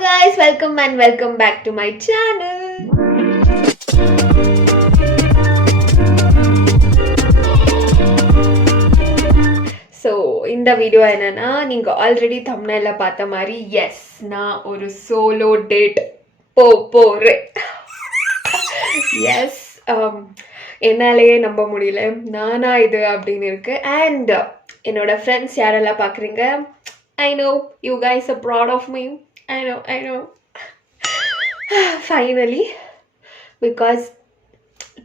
guys, welcome and welcome back to my channel. So இந்த video என்னன்னா நீங்க already thumbnailல பார்த்த மாதிரி எஸ் நான் ஒரு சோலோ டேட் போறேன். எஸ் என்னாலேயே நம்ப முடியல நானா இது அப்படின்னு இருக்கு. அண்ட் என்னோட ஃப்ரெண்ட்ஸ் யாரெல்லாம் பார்க்குறீங்க, I know you guys are proud of me. I know. Finally, because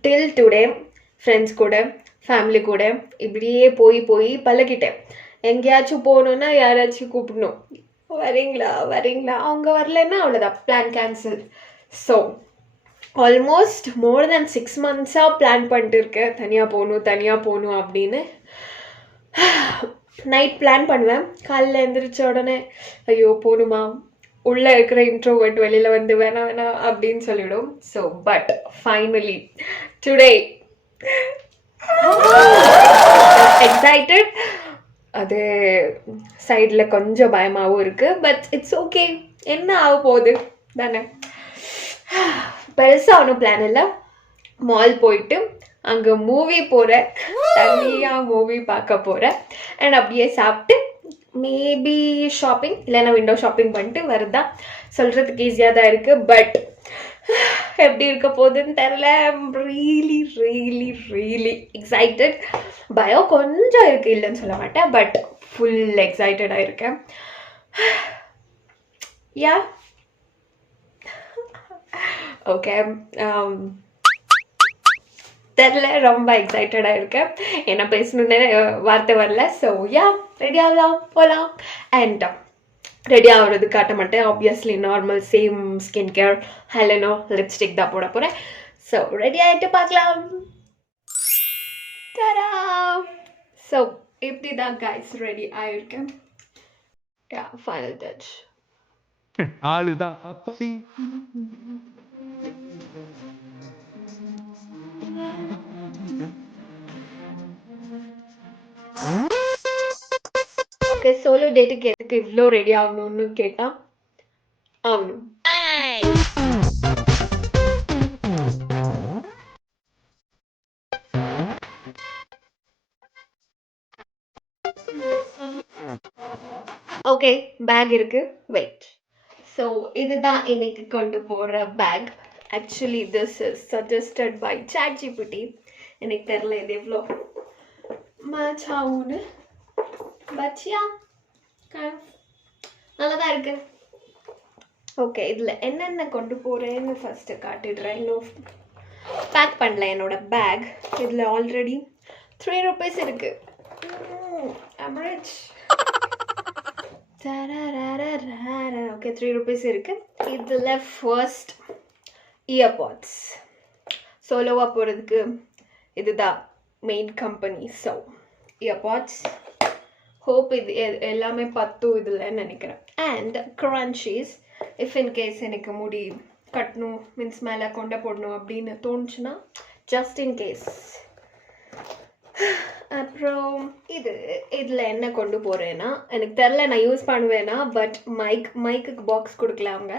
till today friends கூட ஃபேமிலி கூட இப்படியே போய் பழகிட்டேன். எங்கேயாச்சும் போகணுன்னா யாராச்சும் கூப்பிடணும், வரீங்களா அவங்க வரலன்னா அவ்வளோதான், plan cancel. So almost more than 6 monthஸாக பிளான் பண்ணிட்டு இருக்கேன் தனியாக போகணும் அப்படின்னு. நைட் பிளான் பண்ணுவேன், காலையில் எழுந்திரிச்ச உடனே ஐயோ போகணுமா, உள்ளே இருக்கிற இன்ட்ரோவர்ட் வெளியில் வந்து வேணாம் அப்படின்னு சொல்லிவிடும். So but finally today excited. அது சைடில் கொஞ்சம் பயமாகவும் இருக்குது, பட் இட்ஸ் ஓகே, என்ன ஆக போகுது தானே. பெருசாக ஒன்றும் பிளான் இல்லை, மால் போயிட்டு அங்கே மூவி போகிறேன், தனியாக மூவி பார்க்க போகிறேன். அண்ட் அப்படியே சாப்பிட்டு மேபி ஷாப்பிங் இல்லைன்னா விண்டோ ஷாப்பிங் பண்ணிட்டு வருதா. சொல்கிறதுக்கு ஈஸியாக தான் இருக்குது, பட் எப்படி இருக்க போகுதுன்னு தெரில. Really excited. பயம் கொஞ்சம் இருக்குது, இல்லைன்னு சொல்ல மாட்டேன், பட் ஃபுல் எக்ஸைட்டடாக இருக்கேன். யா ஓகே, தெரில, ரொம்ப எக்ஸைட்டடாக இருக்கேன். என்ன பேசணுன்னு வார்த்தை வரல. ஸோ யா, ரெடி ஆகலாம், போகலாம். அண்ட் ரெடி ஆகிறது காட்ட மாட்டேன், obviously normal same skin care, ஹைலைனோ, லிப்ஸ்டிக் தான் போட போகிறேன். ஸோ ரெடி ஆகிட்டு பார்க்கலாம். தரா. ஸோ இப்படி தான் கைஸ் ரெடி ஆகிருக்கேன். யா, ஃபைனல் டச். ஆளுதான் அப்படி. ஓகே, சோலோ டேட்டுக்கு எதுக்கு இவ்வளோ ரெடி ஆகணும்னு கேட்டால் ஆகணும். ஓகே, பேக் இருக்கு, வெயிட். ஸோ இதுதான் இன்னைக்கு கொண்டு போகிற bag. Actually this is suggested by ChatGPT. எனக்கு தெரில இது எவ்வளோ மேட்ச் ஆகும்னு, பட் யா நல்லா தான் இருக்கு. ஓகே, இதில் என்னென்ன கொண்டு போகிறேன்னு ஃபஸ்ட்டு காட்டிடுறேன். இன்னும் பேக் பண்ணல என்னோட பேக். இதில் ஆல்ரெடி 3 rupees இருக்கு. ஆவரேஜ் ஓகே, 3 rupees இருக்கு. இதில் ஃபர்ஸ்ட் இயர்பாட்ஸ். சோலோவாக போகிறதுக்கு இதுதான் main company. So earbuds, hope இது எல்லாமே 10 இதில் நினைக்கிறேன். அண்ட் க்ரன்ச்சீஸ், இஃப் இன்கேஸ் எனக்கு முடி கட்டணும், மீன்ஸ் மேலே கொண்டை போடணும் அப்படின்னு தோணுச்சுன்னா, ஜஸ்ட் இன்கேஸ். அப்புறம் இதில் என்ன கொண்டு போகிறேன்னா, எனக்கு தெரில நான் யூஸ் பண்ணுவேன்னா, பட் மைக்குக்கு பாக்ஸ் கொடுக்கல அவங்க.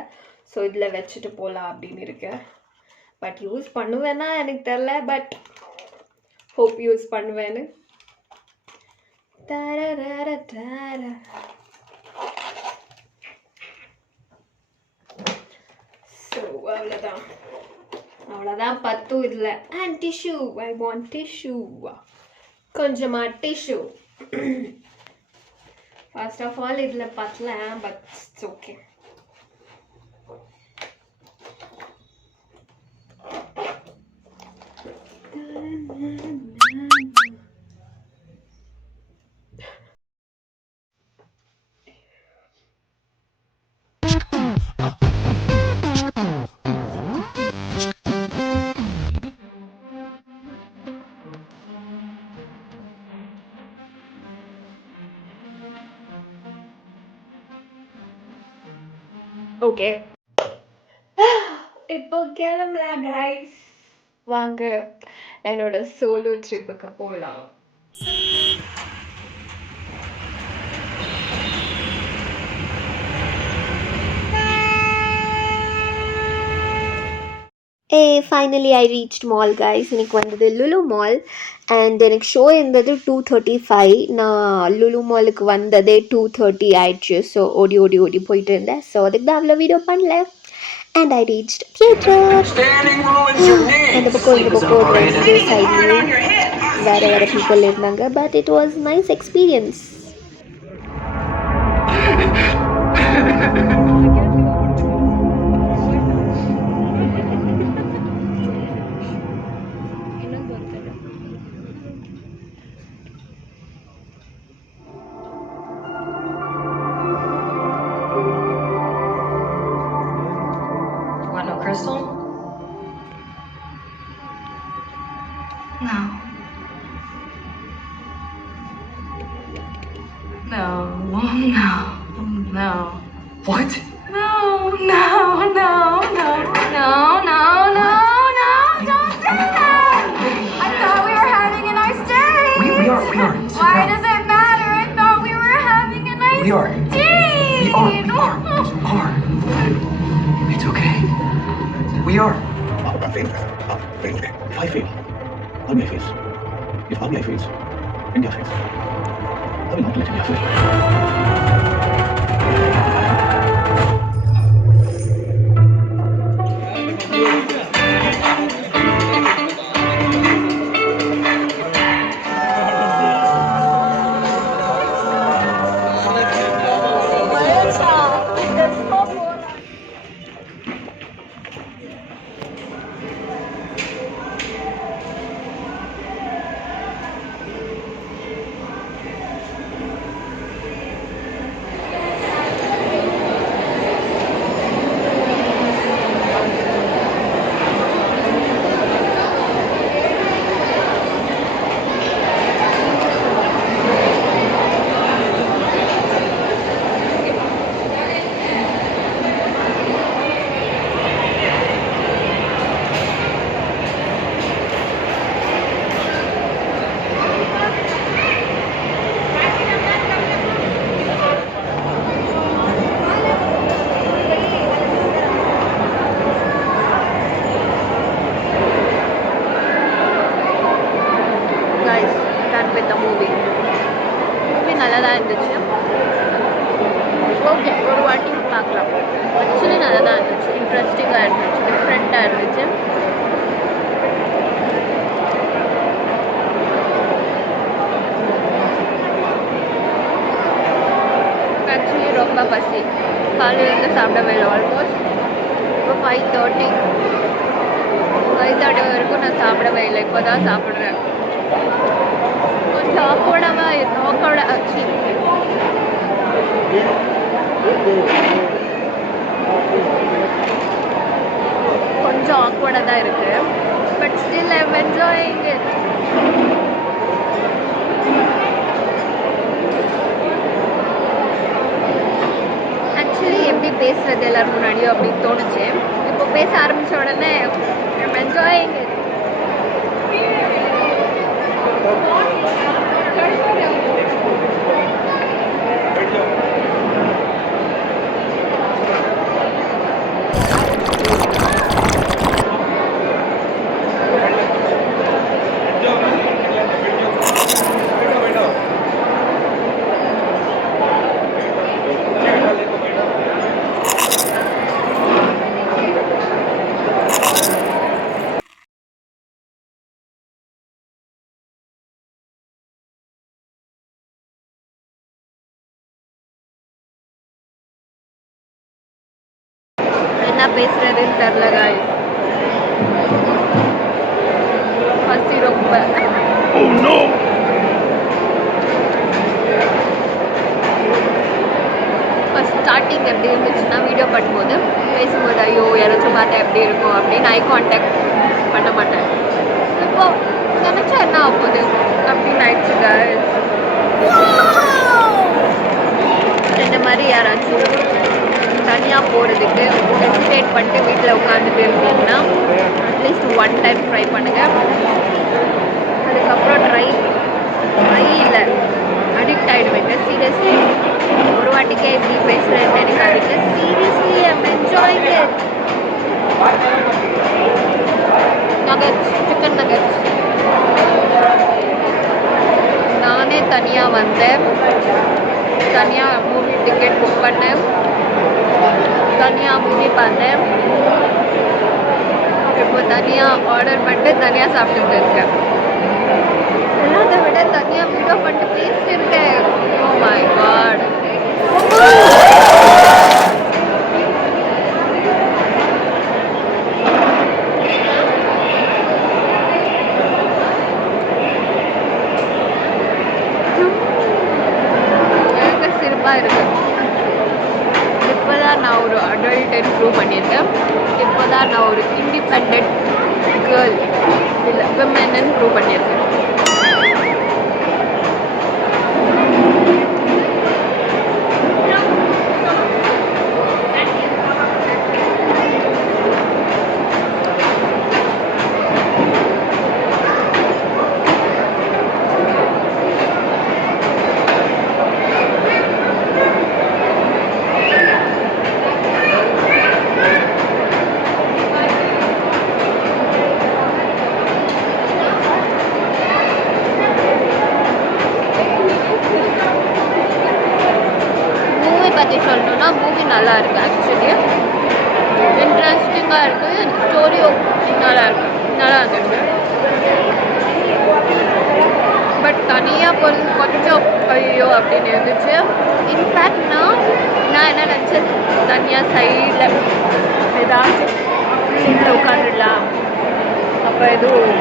ஸோ இதில் வச்சுட்டு போகலாம் அப்படின்னு இருக்கேன். பட் யூஸ் பண்ணுவேன்னா எனக்கு தெரில, பட் ஹோப் யூஸ் பண்ணுவேன்னு. ஸோ அவ்வளோதான் 10 இதில். And tissue, I want tissue, கொஞ்சமாக டிஷ்யூ. ஃபர்ஸ்ட் ஆஃப் ஆல் இதில் பத்தல, பட் இட்ஸ் ஓகே. ஓகே, இப்போ கிளம்பலாம் கைஸ். வாங்க என்னோட சோலோ ட்ரிப்புக்கு போகலாம். Hey, finally I reached mall guys. இன்னைக்கு வந்தது லுலு மால் அண்ட் எனக்கு ஷோ இருந்தது 2:35. நான் லுலு மாலுக்கு வந்ததே 2:30 ஆயிடுச்சு. ஸோ ஓடி ஓடி ஓடி போயிட்டு இருந்தேன். ஸோ அதுக்கு தான் அவ்வளோ வீடியோ பண்ணல. And I reached theatre. அந்த பக்கம் இந்த பக்கம் ரெண்டு சைட்லேயும் வேறு வேறு பீப்புள் இருந்தாங்க. But it was nice experience. Want no crystal? No. No, no, no. What? No, no, no, no, no, no, no, no, don't do that! I thought we were having a nice day! We are. Sit Why down. does it matter? I thought we were having a nice We are. day! We are. It's okay. We are. आपका fail है आप fail हो गए If I fail, let me face. If Abhi fails, India fails. I will not let India fail. Guys, done with the movie. Movie நல்லா தான் இருந்துச்சு. Okay, ஒரு வாட்டி பார்க்கலாம். ஆக்சுவலி நல்லா தான் இருந்துச்சு. இன்ட்ரெஸ்டிங்காக இருந்துச்சு, டிஃப்ரெண்ட்டாக இருந்துச்சு. ஆக்சுவலி ரொம்ப பசி. காலையிலேருந்து சாப்பிடவே இல்லை ஆல்மோஸ்ட். இப்போ 5:30 வரைக்கும் நான் சாப்பிடவே இல்லை. இப்போ தான் சாப்பிட்றேன். கொஞ்சம் ஆக்வர்டாக ஆச்சு. கொஞ்சம் ஆக்வர்டாக தான் இருக்கு. But still I am enjoying it. Actually எப்படி பேசுறது எல்லாரும் முன்னாடியும் அப்படின்னு தோணுச்சு. இப்போ பேச ஆரம்பித்த உடனே ஐ எம் என்ஜாயிங் இட். என்ன பேசுறதுன்னு தெரில guys. பசி ரொம்ப. ஃபஸ்ட் ஸ்டார்டிங் எப்படி இருந்துச்சுன்னா வீடியோ பண்ணும்போது பேசும்போது ஐயோ யாராச்சும் பார்த்தா எப்படி இருக்கும் அப்படின்னு ஐ கான்டாக்ட் பண்ண மாட்டேன். இப்போ நினச்சா என்ன ஆகுது அப்படின்னு ஆயிடுச்சு guys. இந்த மாதிரி யாராச்சும் தனியாக போகிறதுக்கு ஹெசிடேட் பண்ணிட்டு வீட்டில் உட்காந்துட்டு இருக்கீங்கன்னா அட்லீஸ்ட் ஒன் டைம் ட்ரை பண்ணுங்கள். அதுக்கப்புறம் ட்ரை இல்லை அடிக்ட் ஆகிடுவீங்க. சீரியஸ்லி ஒரு வாட்டிக்கே இப்படி பேசுகிறேன்னு நினைக்காதீங்க. Seriously I am enjoying it. Movie பார்த்தேன். இப்போ தனியாக ஆர்டர் பண்ணிட்டு தனியாக சாப்பிட்டுட்டு இருக்கேன். எல்லாத்தை விட தனியாக வீடியோ பண்ணிட்டு பேசியிருக்கேன். Oh my God. எனக்கு சிறப்பாக இருக்கு. இப்போதான் நான் ஒரு அடல்ட் ப்ரூவ் பண்ணியிருக்கேன். இப்போதான் நான் ஒரு இண்டிபெண்ட் கேர்ள் இல்லை விமன் ப்ரூவ் பண்ணியிருக்கேன். பற்றி சொல்லணும்னா மூவி நல்லா இருக்கு. ஆக்சுவலி இன்ட்ரெஸ்டிங்காக இருக்குது. ஸ்டோரியும் நல்லா இருந்துச்சு. பட் தனியாக போகிறது கொஞ்சம் ஐயோ அப்படின்னு இருந்துச்சு. இன்ஃபேக்ட் நான் என்ன நினச்சேன், தனியாக சைடில் ஏதாச்சும் சீட்டில் உட்காந்துடலாம். அப்போ எதுவும்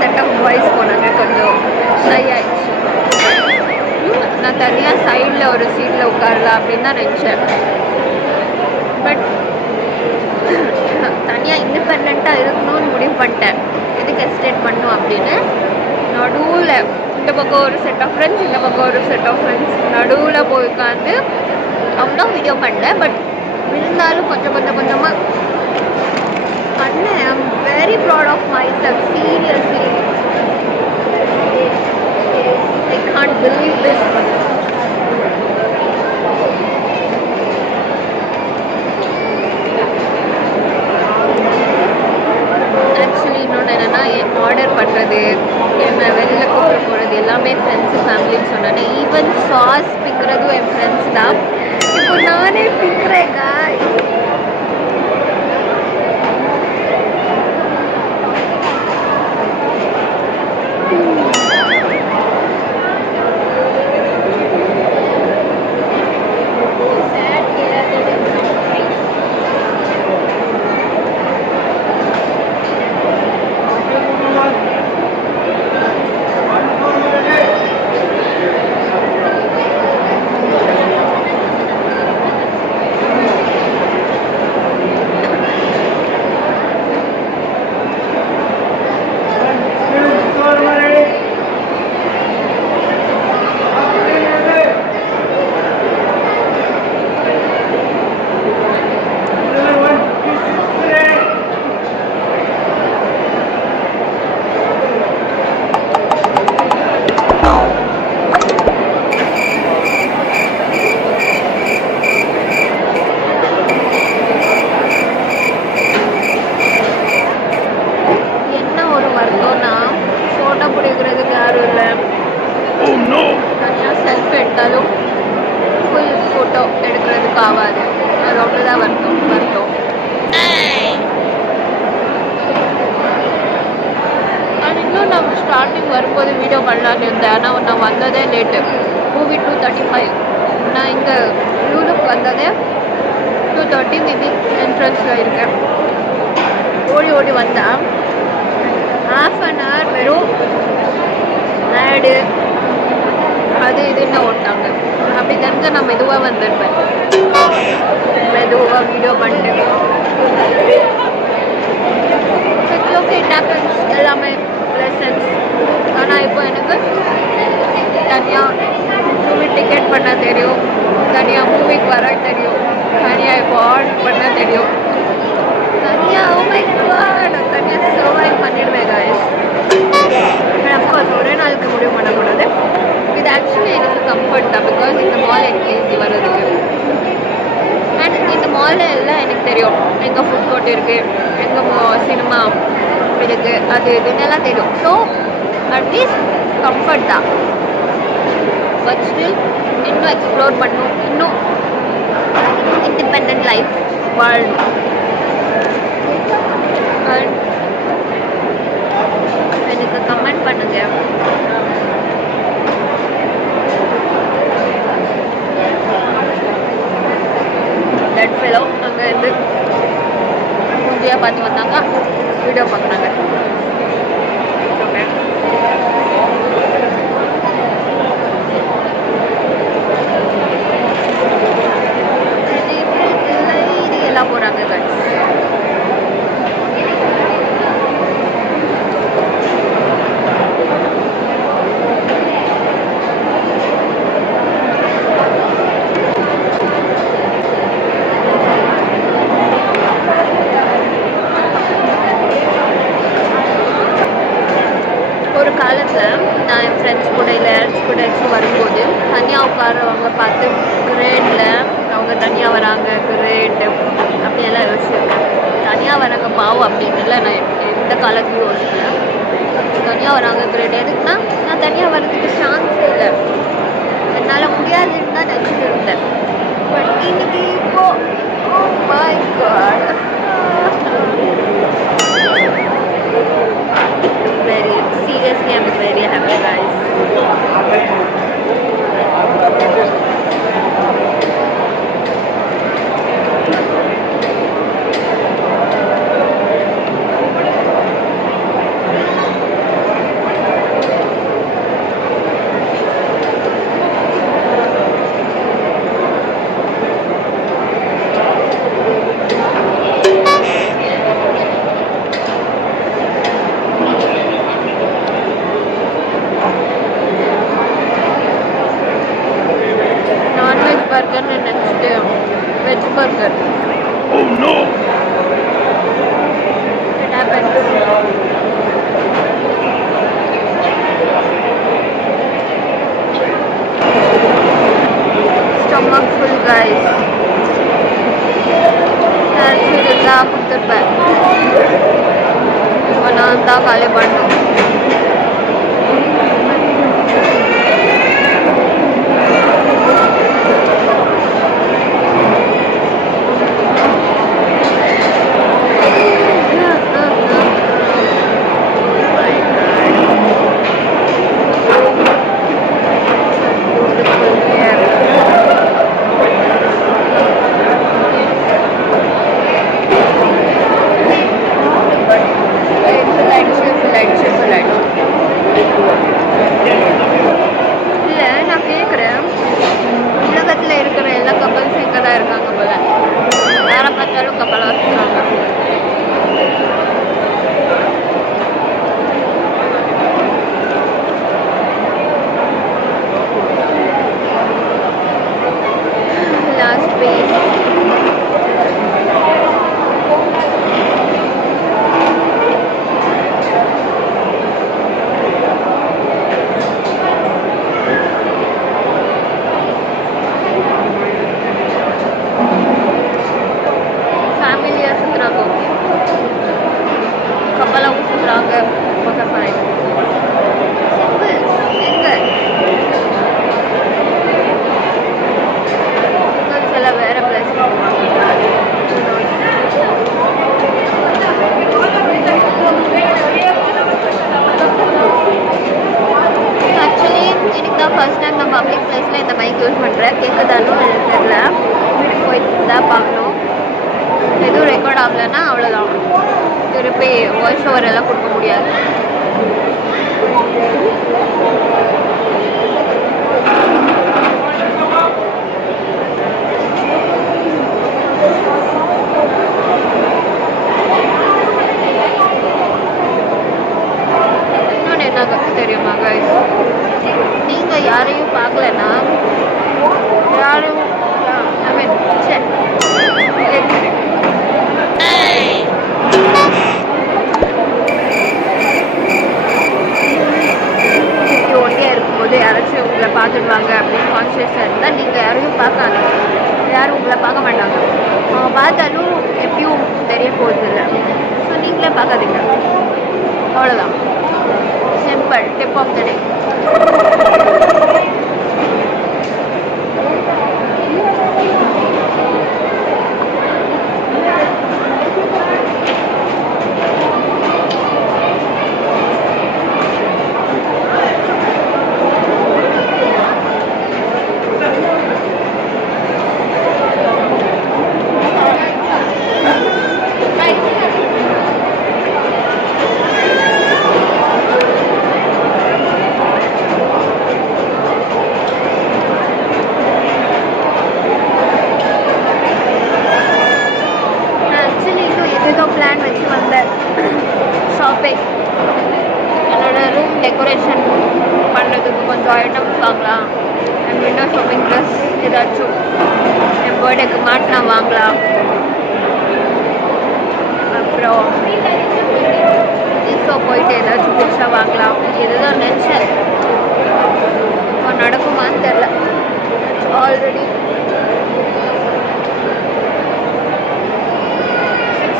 செட் ஆஃப் பாய்ஸ் போனாங்க. கொஞ்சம் ஷை ஆயிடுச்சு. நான் தனியாக சைடில் ஒரு சீட்டில் உட்காரலாம் அப்படின்னு தான் நினச்சேன். பட் தனியாக இண்டிபெண்ட்டாக இருக்கணும்னு முடிவு பண்ணிட்டேன். எதுக்கு எஸ்டேட் பண்ணும் அப்படின்னு நடுவில் இந்த பக்கம் ஒரு செட் ஆஃப் ஃப்ரெண்ட்ஸ், இந்த பக்கம் ஒரு செட் ஆஃப் ஃப்ரெண்ட்ஸ் நடுவில் போய் உட்காந்து அவ்வளோ வீடியோ பண்ணேன். பட் இருந்தாலும் கொஞ்சமாக பண்ணேன். I am very proud of myself. Seriously I can't believe this. Actually இன்னொன்று என்னென்னா, ஆர்டர் பண்ணுறது, என்னை வெளியில் கூப்பிட்டு போகிறது எல்லாமே ஃப்ரெண்ட்ஸு ஃபேமிலின்னு சொன்னாங்க. ஈவன் சாஸ் பிக்கிறதும் என் ஃப்ரெண்ட்ஸ் தான். இப்போ நானே பிக்கிறேங்க. ஸ்டார்டிங் வரும்போது வீடியோ பண்ணலான்னு இருந்தேன். ஆனால் நான் வந்ததே லேட்டு. மூவி 2:35. நான் இங்கே லூலுக்கு வந்ததே 2:30. மேபி என்ட்ரன்ஸில் இருக்கேன். ஓடி வந்தேன். ½ வெறும் ஆடு அது இதுன்னு ஓட்டாங்க. அப்படி தெரிஞ்ச நான் மெதுவாக வந்துருப்பேன். மெதுவாக வீடியோ பண்ணிட்டு ஓகே டேப்பன்ஸ் எல்லாமே லெசன்ஸ். ஆனால் இப்போ எனக்கு தனியாக மூவி டிக்கெட் பண்ண தெரியும், தனியாக மூவிக்கு வர தெரியும், தனியாக இப்போ ஆர்டர் பண்ண தெரியும், தனியாக தனியாக சர்வைவ் பண்ணிடுவேன் காய்ஸ். அஃப்கோர்ஸ் ஒரே நாளுக்கு முடிவு பண்ணக்கூடாது. இது ஆக்சுவலி எனக்கு கம்ஃபர்ட் தான். பிகாஸ் இந்த மால் எனக்கு ஈஸி வர்றதுக்கு. அண்ட் இந்த மாலில் எல்லாம் எனக்கு தெரியும். எங்கே ஃபுட் கோர்ட் இருக்குது, எங்கே சினிமா இருக்கு, அது இதுன்னெல்லாம் தெரியும். ஸோ அட்லீஸ்ட் கம்ஃபர்ட் தான். பட் ஸ்டில் இன்னும் எக்ஸ்ப்ளோர் பண்ணணும், இன்னும் இண்டிபெண்ட் லைஃப் வாழணும். அண்ட் எனக்கு கமெண்ட் பண்ணுங்க, டெட் ஃபெலோ அங்கே இருந்து மூஞ்சியாக பார்த்து வந்தாங்க, வீடியோ பார்க்குறாங்க. ஓகே, இது எல்லாம் போகிறாங்க guys. ஒரு காலத்தில் நான் என் ஃப்ரெண்ட்ஸ் கூட இல்லை யாராச்சும் கூட வரும்போது தனியாக உட்காரவங்க பார்த்து கிரேடில் அவங்க தனியாக வராங்க, கிரேட் அப்படியெல்லாம் யோசிச்சிருக்கேன். தனியாக வராங்க பாவம் அப்படின்னுல நான் எந்த காலத்துலையும் யோசிக்கிறேன். தனியாக வராங்க கிரேட் எதுக்குன்னா, நான் தனியாக வர்றதுக்கு சான்ஸ் இல்லை, என்னால் முடியாதுன்னு தான் நினச்சிட்டு இருந்தேன். பட் இன்னைக்கு இப்போ oh my god, very seriously I'm very happy guys. burger and next veg burger. Oh no! It happened. Stomach full guys. Alhamdulillah kudurpேன். இப்போ நான் தான் காலி பண்ணணும். எதுவும் ரெக்கார்ட் ஆகலைன்னா அவ்வளோதான், திருப்பி வாய்ஸ் ஓவர் எல்லாம் கொடுக்க முடியாது. இன்னொன்று என்ன தெரியுமா guys, நீங்கள் யாரையும் பார்க்கலன்னா யாரும் I mean check ஒன்றியாக இருக்கும்போது யாராச்சும் உங்களை பார்த்துடுவாங்க அப்படின்னு கான்ஷியஸாக இருந்தால் நீங்கள் யாரையும் பார்க்காது, யாரும் உங்களை பார்க்க மாட்டாங்க. அவங்க பார்த்தாலும் எப்பயும் தெரிய போகிறது இல்லை. ஸோ நீங்களே பார்க்காதீங்க. அவ்வளோதான். Simple. Tip of the day. Shopping என்னோட ரூம் டெக்கரேஷன் பண்ணுறதுக்கு கொஞ்சம் ஐட்டம்ஸ் வாங்கலாம். அண்ட் விண்டோ ஷாப்பிங் ப்ளஸ் ஏதாச்சும் என் பர்த்டேக்கு மாட்டினா வாங்கலாம். அப்புறம் இப்போ போயிட்டு ஏதாச்சும் புதுசாக வாங்கலாம். இதுதான் நினச்சேன். இப்போ நடக்குமான்னு தெரில. ஆல்ரெடி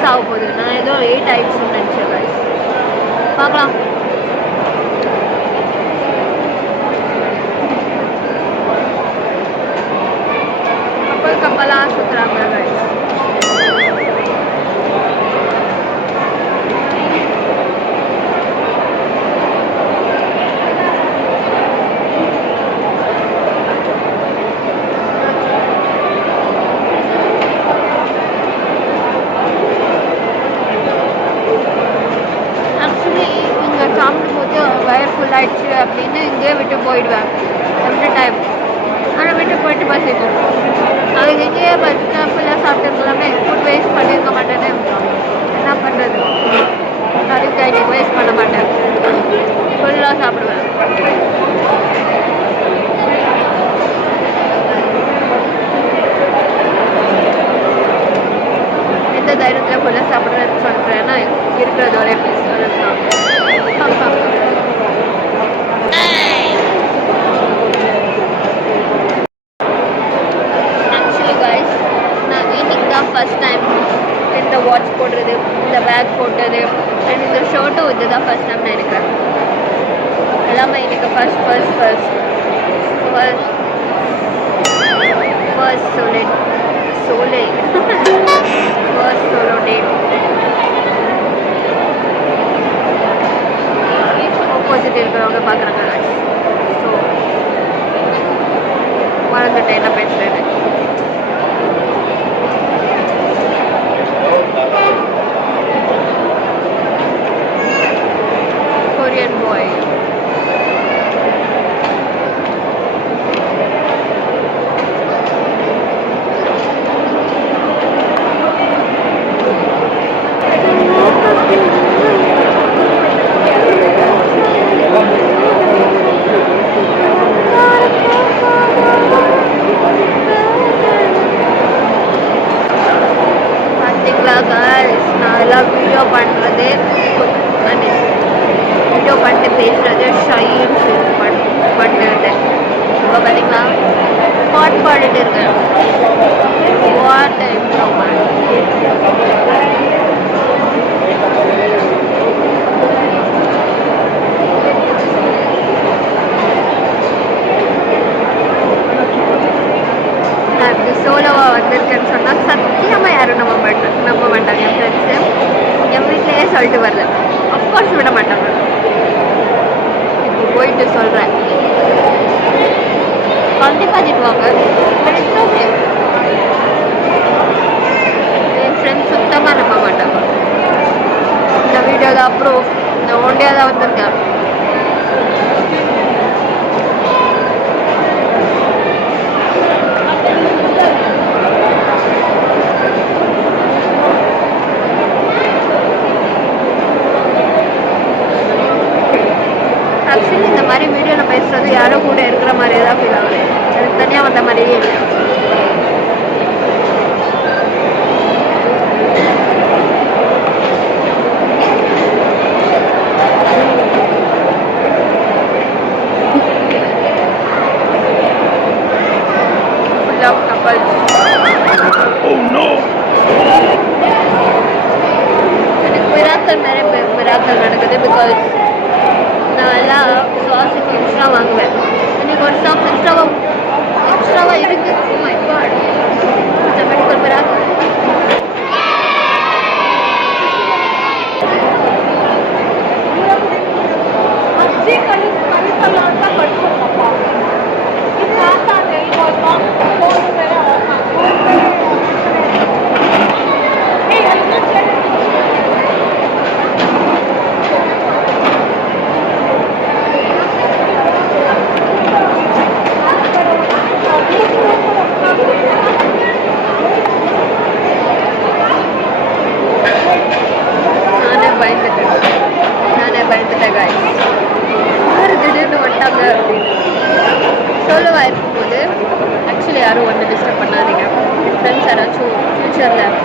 6 ஆக போகுது. நான் ஏதோ 8 ஆயிடுச்சுன்னு நினச்சேன் guys. பார்க்கலாம். கப்பலாக சுற்றுறாங்க guys. ஆயிடுச்சு அப்படின்னு இங்கேயே விட்டு போயிடுவேன் எவ்ரி டைம். ஆனால் விட்டு போயிட்டு பசிக்கும். அதுக்கு இங்கேயே பசிச்சா ஃபுல்லாக சாப்பிட்டுருக்கலாமே. ஃபுட் வேஸ்ட் பண்ணியிருக்க மாட்டேன்னு என்ன பண்ணுறது? அதுக்கு இன்னைக்கு வேஸ்ட் பண்ண மாட்டேன். ஃபுல்லாக சாப்பிடுவேன். எந்த தைரியத்தில் ஃபுல்லாக சாப்பிட்றேன்னு சொல்கிறேன்னா இருக்கிறது ஒரே பீஸ் அதுதான். ஃபர்ஸ்ட் டைம் இந்த வாட்ச் போடுறது, இந்த பேக் போட்டது அண்ட் இந்த ஷர்ட்டும் இதுதான் ஃபர்ஸ்ட் டைம் நான் நினைக்கிறேன். எல்லாமே எனக்கு ஃபர்ஸ்ட் சோலோ டே. ஆப்போசிட் இருக்கிறவங்க பார்க்குறாங்க. ஸோ மறந்துட்டேன் என்ன பேசுகிறேன்னு. Korean boy. பார்த்தீங்களா guys, நான் எல்லாம் வீடியோ பண்ணுறது வீடியோ பண்ணிட்டு பேசுறது ஷைன்னு பண்ணுறது. இப்போ பார்த்தீங்களா பாட்டு பாடிட்டு இருக்கேன். What improvement. நான் இப்படி சோலோவாக வந்திருக்கேன்னு சொன்னால் சத்தியமாக யாரும் நம்ப மாட்டாங்க. என் ஃப்ரெண்ட்ஸு என் வீட்டிலேயே சொல்லிட்டு வரல. அஃப்கோர்ஸ் விட மாட்டாங்க. இப்போ போயிட்டு சொல்கிறேன். கண்டிப்பாக திட்டுவாங்க. But it's okay. N friends சுத்தமாக நம்ப மாட்டாங்க. இந்த வீடியோ தான் அப்புறம் நான் ஒண்டியாக தான் வந்திருக்கேன். ஆக்சுவலி இந்த மாதிரி வீடியோவில் பேசுகிறது யாரோ கூட இருக்கிற மாதிரியே தான் ஃபீல் ஆகுது. எனக்கு தனியாக வந்த மாதிரியே இல்லை. Full of couples. எனக்கு மிராக்கள் மேலே மிராக்கள் நடக்குது. போகுது. பிகாஸ் நான் எல்லாம் சாஸ் எக்ஸ்ட்ரா வாங்குவேன். இன்னைக்கு ஒரு சாஸ் எக்ஸ்ட்ராவாக இருக்குது. ஓ மை காட், மெடிக்கல் பராது. நானே பயந்துட்டேன் guys. யாரு திடீர்னு வந்துட்டாங்க அப்படின்னு. சோலோவாக இருக்கும்போது ஆக்சுவலி யாரும் ஒன்று டிஸ்டர்ப் பண்ணாதீங்க. என் ஃப்ரெண்ட்ஸ் யாராச்சும் ஃப்யூச்சரில்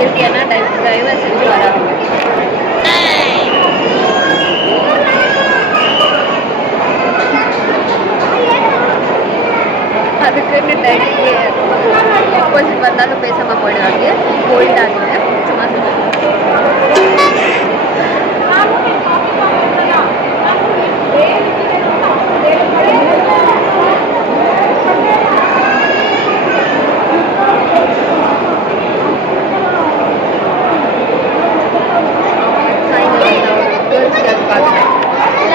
இருக்கேன்னா தயவு செஞ்சு வராங்க. அதுக்குன்னு டைமுக்கு ஆப்போசிட் வந்தாலும் பேசாமல் போயிடுவாங்க. போயிட்டாங்க சும்மா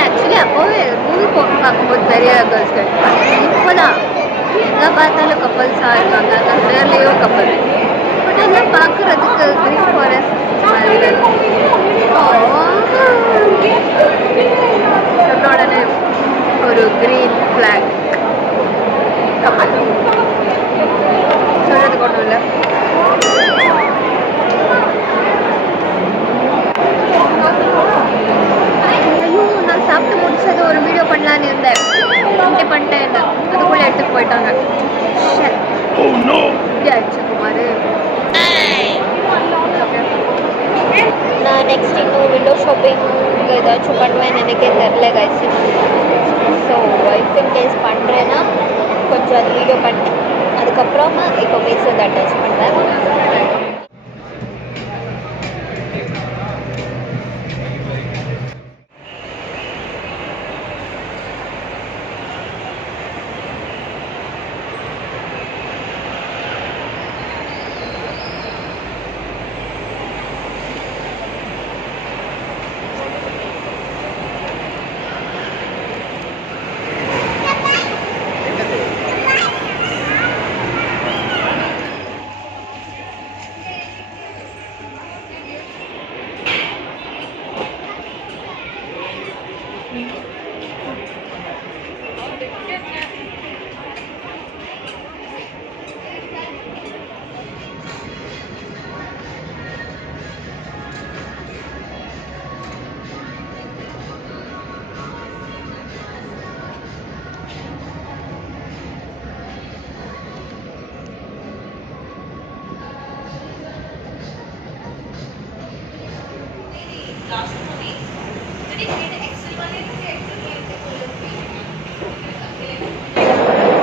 ஆக்சுவலி அப்போவே மூவி பார்க்கும்போது பெரிய கேர்ள்ஸ் இப்போதான் எங்கே பார்த்தாலும் கப்பல்ஸாக இருக்காங்க. அந்த நேர்லேயோ கப்பல் பட் எல்லாம் பார்க்குறதுக்கு க்ரீன் ஃபாரஸ்ட் மாதிரி உடனே ஒரு க்ரீன் ஃப்ளாக் கப்பல் சொல்கிறதுக்கு ஒன்றும் இல்லை. ஐயோ, நான் சாப்பிட்டு முடிச்சது ஒரு வீடியோ பண்ணலான்னு இருந்தேன். பண்ணிட்டேன். அதுக்குள்ளே எடுத்துகிட்டு போயிட்டாங்க. இப்படி ஆயிடுச்சு குமார். நான் நெக்ஸ்ட் இன்னும் விண்டோ ஷாப்பிங் ஏதாச்சும் பண்ணுவேன்னு எனக்கே தெரில guys. So if in case பண்ணுறேன்னா கொஞ்சம் அது வீடியோ பண்ணேன். அதுக்கப்புறமா இப்போ பேசுறது அட்டாச் பண்ணுறேன்.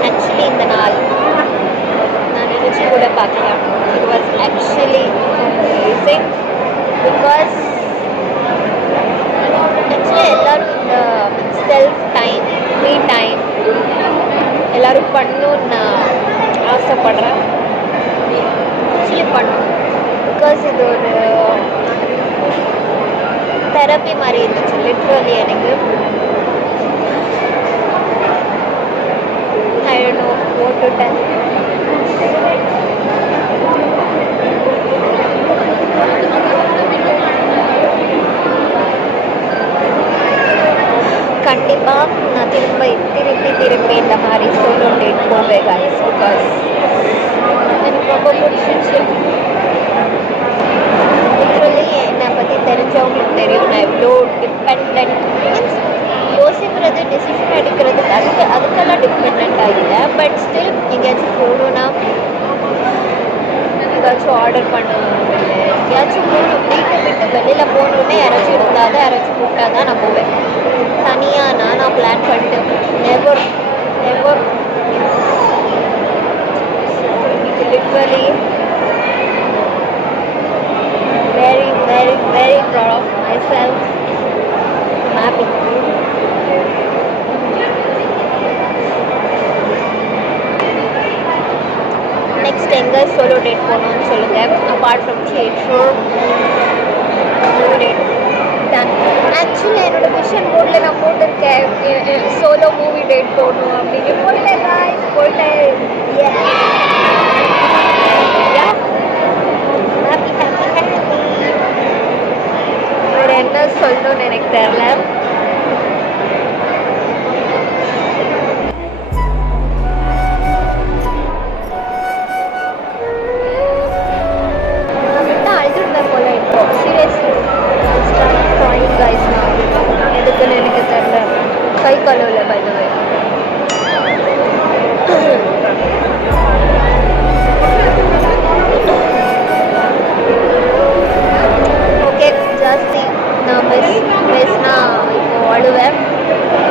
ஆக்சுவலி இந்த நாள் நான் நினச்சி கூட பார்க்கலாம். It was actually amazing. Because actually எல்லோரும் இந்த செல்ஃப் டைம், ஃப்ரீ டைம் எல்லோரும் பண்ணணுன்னு நான் ஆசைப்படுறேன். ஆக்சுவலி பண்ணணும். பிகாஸ் இது ஒரு தெரப்பி மாதிரி இருந்துச்சு லிட்ரலி எனக்கு. I don't know what to tell. கண்டிப்பாக நான் திருப்பி இந்த மாதிரி சோலோ டேட் போவேன் guys. பிகாஸ் எனக்கு ரொம்ப பிடிச்சிருச்சு. லிட்ரலி என்னை பற்றி தெரிஞ்சவங்களுக்கு தெரியும் நான் எவ்வளோ டிபெண்ட் மீன்ஸ் யோசிக்கிறது டெசிஷன் எடுக்கிறது அதுக்கெல்லாம் டிபெண்ட்டாக இல்லை. பட் ஸ்டில் எங்கேயாச்சும் போகணுன்னா ஏதாச்சும் ஆர்டர் பண்ணணும், இல்லை எங்கேயாச்சும் போகணும், வீட்டை விட்டு வெளியில் போகணுன்னே யாராச்சும் இருந்தால் தான் யாராச்சும் கூப்பிட்டா தான் நான் போவேன். தனியாக நான் பிளான் பண்ணிட்டு never literally very proud of myself. Solo date போகணும்னு சொல்லுங்கள். Apart from theatre movie date done. Actually என்னோட விஷன் போர்டில் நான் போட்டிருக்கேன் சோலோ மூவி டேட் போடணும் அப்படின்னு. போட்டேன் guys, போட்டேன். வேறு என்ன சொல்லணும்னு எனக்கு தெரியல. நான் விட்டு அழுதுருந்தேன் போல இப்போ. சீரியஸ்லி guys, நான் எதுக்குன்னு எனக்கு தெரியல. கை கழுவல by the way. ஓகே, ஜாஸ்தி நான் பேசினா இப்போ அழுவேன்.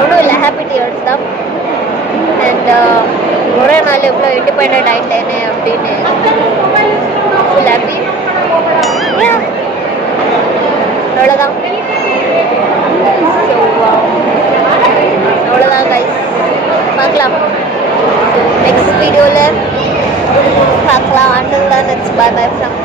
ஒன்றும் இல்லை, ஹாப்பி டியர்ஸ் தான். அண்ட் ஒரே நாள் எவ்வளோ இண்டிபெண்ட் ஆகிட்டேனே அப்படின்னு ஃபுல் ஹாப்பி. அவ்வளோதான். ஸோ அவ்வளோதான் கைஸ், பார்க்கலாம் நெக்ஸ்ட் வீடியோவில் பார்க்கலாம். Until then it's by by from